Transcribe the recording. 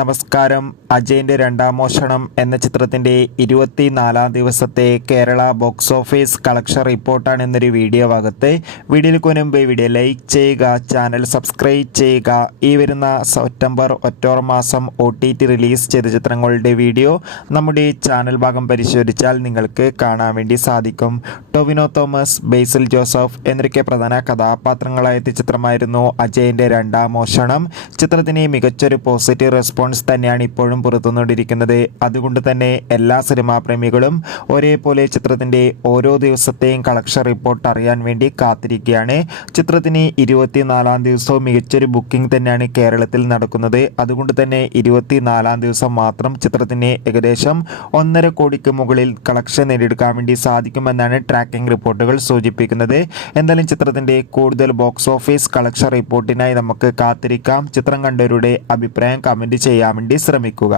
നമസ്കാരം. അജയന്റെ രണ്ടാം മോഷണം എന്ന ചിത്രത്തിന്റെ 24-ാം ദിവസത്തെ കേരള ബോക്സ് ഓഫീസ് കളക്ഷൻ റിപ്പോർട്ടാണ് എന്നൊരു വീഡിയോ ഭാഗത്ത്. വീഡിയോയ്ക്ക് മുൻപ് വീഡിയോ ലൈക്ക് ചെയ്യുക, ചാനൽ സബ്സ്ക്രൈബ് ചെയ്യുക. ഈ വരുന്ന സെപ്റ്റംബർ ഒക്ടോബർ മാസം OTT റിലീസ് ചെയ്ത ചിത്രങ്ങളുടെ വീഡിയോ നമ്മുടെ ചാനൽ ഭാഗം പരിശോധിച്ചാൽ നിങ്ങൾക്ക് കാണാൻ വേണ്ടി സാധിക്കും. ടൊവിനോ തോമസ്, ബേസിൽ ജോസഫ് എന്നൊക്കെ പ്രധാന കഥാപാത്രങ്ങളായ ചിത്രമായിരുന്നു അജയന്റെ രണ്ടാം മോഷണം. ചിത്രത്തിന് മികച്ചൊരു പോസിറ്റീവ് റെസ്പോൺസ് തന്നെയാണ് ഇപ്പോഴും പുറത്തുകൊണ്ടിരിക്കുന്നത്. അതുകൊണ്ട് തന്നെ എല്ലാ സിനിമാ പ്രേമികളും ഒരേപോലെ ചിത്രത്തിന്റെ ഓരോ ദിവസത്തെയും കളക്ഷൻ റിപ്പോർട്ട് അറിയാൻ വേണ്ടി കാത്തിരിക്കുകയാണ്. ചിത്രത്തിന് 24-ാം ദിവസവും മികച്ചൊരു ബുക്കിംഗ് തന്നെയാണ് കേരളത്തിൽ നടക്കുന്നത്. അതുകൊണ്ട് തന്നെ 24-ാം ദിവസം മാത്രം ചിത്രത്തിന് ഏകദേശം 1.5 കോടിക്ക് മുകളിൽ കളക്ഷൻ നേടിയെടുക്കാൻ വേണ്ടി സാധിക്കുമെന്നാണ് ട്രാക്കിംഗ് റിപ്പോർട്ടുകൾ സൂചിപ്പിക്കുന്നത്. എന്തായാലും ചിത്രത്തിന്റെ കൂടുതൽ ബോക്സ് ഓഫീസ് കളക്ഷൻ റിപ്പോർട്ടിനായി നമുക്ക് കാത്തിരിക്കാം. ചിത്രം കണ്ടവരുടെ അഭിപ്രായം കമന്റ് ചെയ്യാൻ വേണ്ടി ശ്രമിക്കുക.